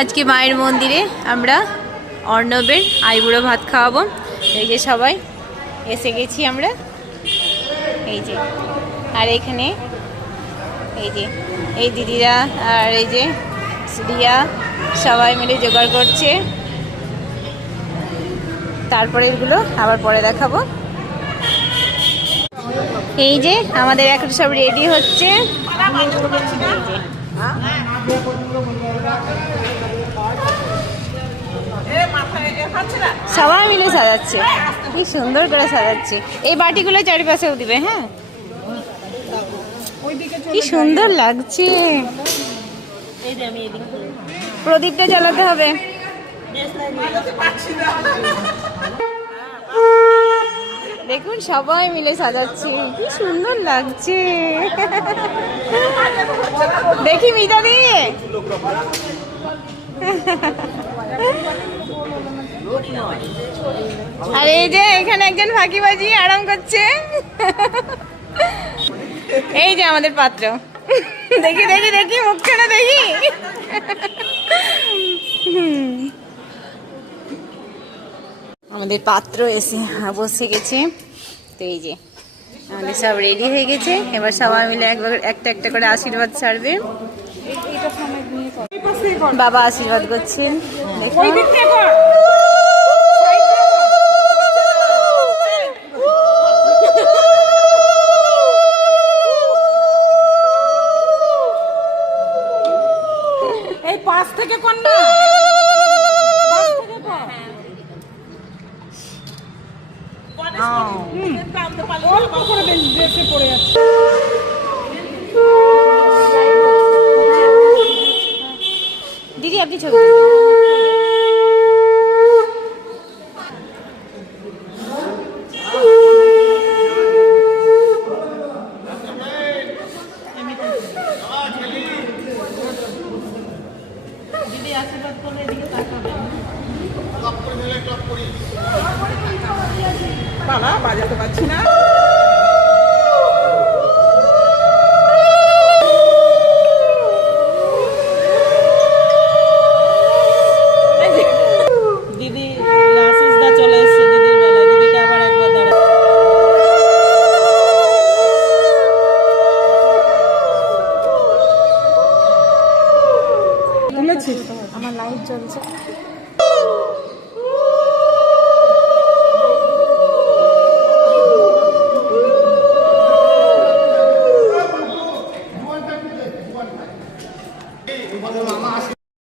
আজকে মায়ের মন্দিরে আমরা অর্ণবের আইবুড়ো ভাত খাওয়াবো। এই যে সবাই এসে গেছি আমরা, এই যে। আর এখানে এই যে এই দিদিরা আর এই যে রিয়া সবাই মিলে জোগাড় করছে। তারপরে এগুলো আবার পরে দেখাবো। এই যে আমাদের এখন সব রেডি হচ্ছে। সবাই মিলে সাজাচ্ছে, কি সুন্দর করে সাজাচ্ছে। এই বাটিগুলো চারিপাশেও দিবে। হ্যাঁ, কি সুন্দর লাগছে। প্রদীপটা জ্বালাতে হবে। দেখুন সবাই মিলে সাজাচ্ছে, কি সুন্দর লাগছে। দেখি মিতা দিয়ে। আর এই যে এখানে একজন ফাঁকিবাজি আরাম করছে। এই যে আমাদের পাত্র, দেখি দেখি দেখি মুখখানা দেখি। আমাদের পাত্র এসে বসে গেছে। তো এই যে আমাদের সব রেডি হয়ে গেছে। এবার সবাই মিলে একবার একটা একটা করে আশীর্বাদ ছাড়বে। বাবা আশীর্বাদ করছেন। এই পাশ থেকে কোন না অল্প করে বেশি পড়ে যাচ্ছে। দিদি আপনি ছবি দিদি আশীর্বাদ করলে এদিকে তাকাবেন। বাবা বাজাতে পারছি না। দিদি আশিস দা চলে এসছে দিদির বেলায়। দিদিকে আবার একবার দাঁড়া। আমার লাইট জ্বলছে।